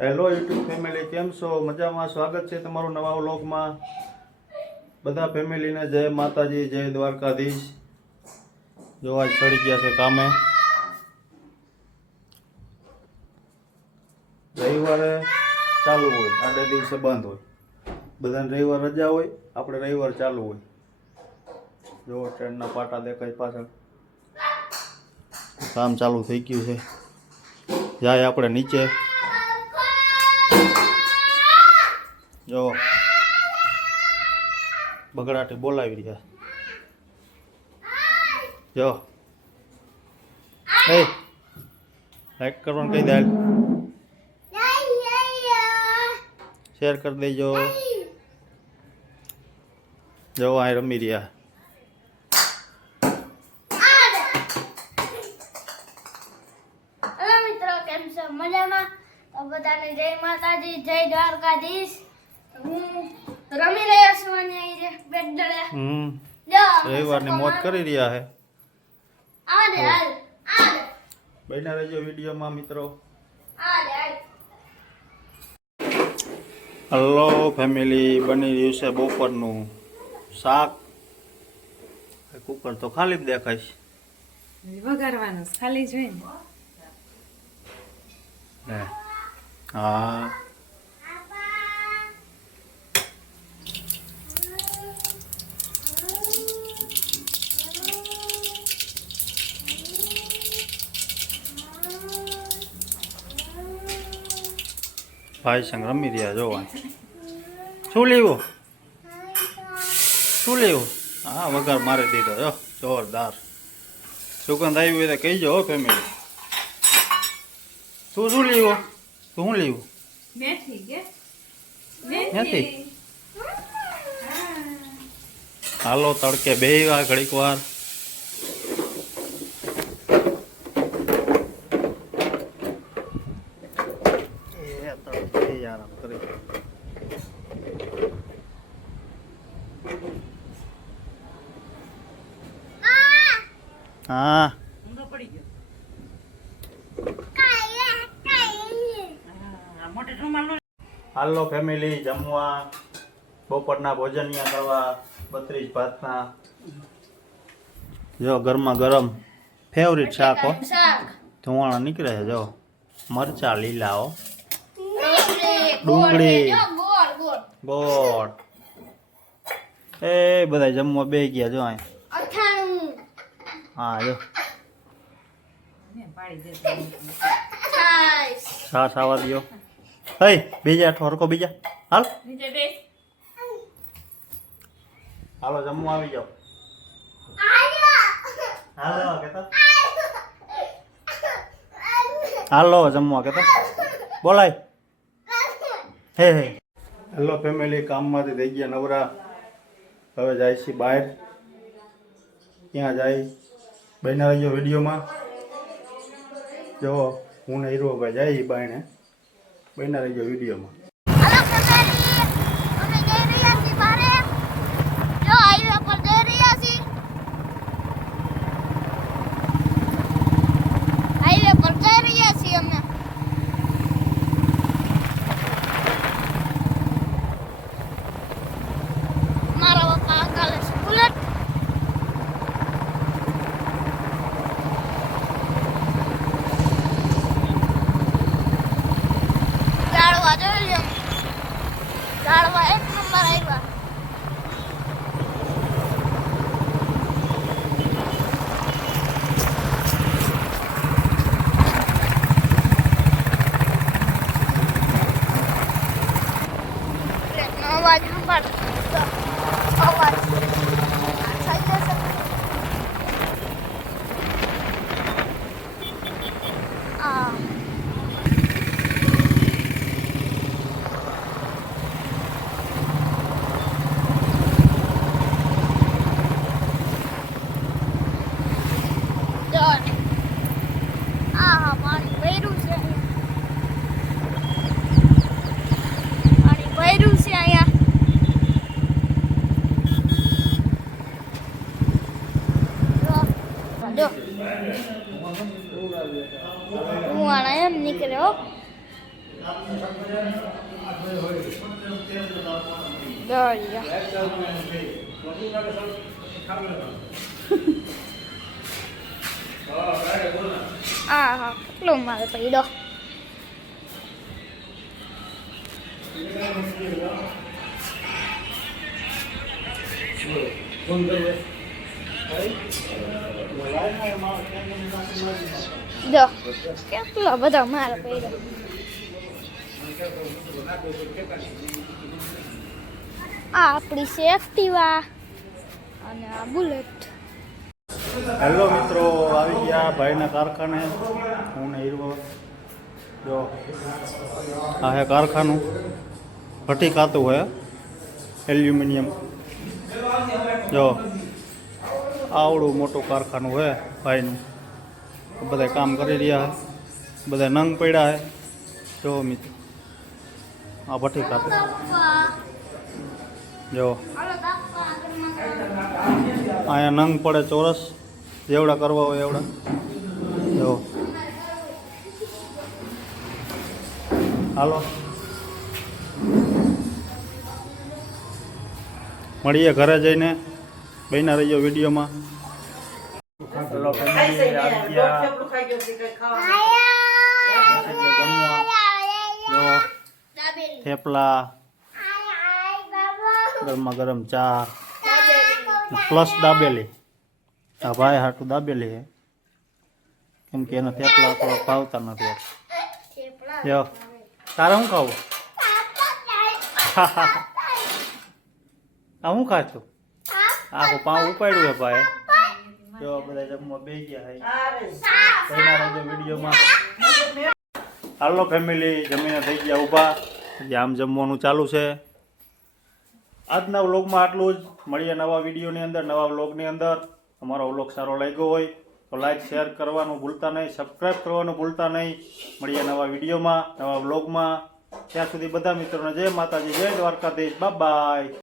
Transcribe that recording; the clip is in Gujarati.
હેલો યુટ્યુબ ફેમિલી કેમ છો? મજામાં? સ્વાગત છે તમારું નવા વ્લોગમાં. બધા ફેમિલીને જય માતાજી, જય દ્વારકાધીશ. જો આજ ચડી ગયા છે કામે. રવિવારે ચાલુ હોય આડે દિવસે બંધ હોય. બધાને રવિવાર રજા હોય, આપણે રવિવાર ચાલુ હોય. જો ટ્રેનના પાટા દેખાય પાછળ. કામ ચાલુ થઈ ગયું છે. જાય આપણે નીચે. જો. બગડાટી બોલાવી રહ્યા. જો. એ લાઈક કરવાનું કહી દે. શેર કરી દેજો. જો, આ રમી રહ્યા. મિત્રો, કેમ છો? મજામાં? બધાને જય માતાજી, જય દ્વારકાધીશ. હું રમી રહ્યા છું અને અહીં બેટ ડળે હમ. જો રવિવારની મોજ કરી રહ્યા છે આલે હાલ આલે. બન્યા રહેજો વિડીયોમાં મિત્રો. આલે હલો. ફેમિલી બની રહ્યું છે બપોરનું શાક. કુકર તો ખાલી જ દેખાય છે વઘારવાનું ખાલી જોઈને ને. હા. ભાઈ સંગ રમી રહ્યા જોવા શું લેવું? શું લેવું? હા વગર મારી દીધો. જો જોરદાર. સુગંધ આવી હોય તો કહીજો ફેમિલી તું શું લેવો? તું શું લેવું? નથી હાલો તડકે બે વાર ઘડીક વાર એ તડકે આરામ કરી હા. પડી ગયો આ મોટી રૂમાલ નો હાલો ફેમિલી જમવા બપોરના ભોજનિયા કરવા બત્રીસ ભાતના. જો ગરમા ગરમ ફેવરિટ શાક હો. ધુવાણા નીકળે છે જો. મરચા લીલા હો. ડુંગળી. ગોળ, જો ગોળ ગોળ ગોળ એ બધા જમવા બે ગયા જો અહીં. હા જો છાશ આવા દો હઈ, બીજા ઠોરકો બીજા. હાલ. હાલો, જમવા આવી જાઓ. હાલો, કેતા? હાલો, જમવા કેતા? બોલાય. હે હે. હેલો ફેમિલી કામમાંથી થઈ ગયા નવરા. હવે જાય છે બહાર. ત્યાં જાય? બહેના રહેજો વિડીયોમાં. જો હું ને હીરોભાઈ જાય બાયણે. બહેના રહેજો વિડીયોમાં. દરિયા આ હા કેટલો મારે પડ્યો જો કેટલો બધો મારે પડ્યો આ આપણી છે એક્ટિવા અને આ બુલેટ. હેલો મિત્રો, આવી ગયા ભાઈના કારખાને. હું ને હીરો જો, આ હે કારખાનું. ભઠ્ઠી ખાતું હોય એલ્યુમિનિયમ. જો, આવડું મોટું કારખાનું હોય ભાઈનું. બધા કામ કરી રહ્યા છે બધા નંગ પડ્યા છે જો, મિત્રો, આ ભઠ્ઠી ખાતું. જો. અહીંયા નંગ પડે ચોરસ. જેવડા કરવા હોય એવડા. જો. હાલો. મળીએ ઘરે જઈને. બહેના રહીએ વિડીયોમાં. થેપલા. ગરમા ગરમ ચા. પ્લસ દાબેલી. આ ભાઈ હાટું દાબેલી છે. કેમ કે એના થેપલા આપણા ભાવતા નથી તારે શું ખાવું? આ શું ખાશું? આખું પાઉં ઉપાડ્યું હે ભાઈ. જો બધા જમવા બે ગયા હે વિડીયોમાં. હાલો ફેમિલી જમીને થઈ ગયા હજી આમ જમવાનું ચાલુ છે. આજના વ્લોગમાં આટલું જ. મળીએ નવા વિડીયોની અંદર, નવા વ્લોગની અંદર. અમારો વ્લોગ સારો લાગ્યો હોય તો લાઈક, શેર કરવાનું ભૂલતા નહીં સબસ્ક્રાઈબ કરવાનું ભૂલતા નહીં. મળીએ નવા વિડીયોમાં, નવા વ્લોગમાં. ત્યાં સુધી બધા મિત્રોને જય માતાજી, જય દ્વારકાધીશ. બાય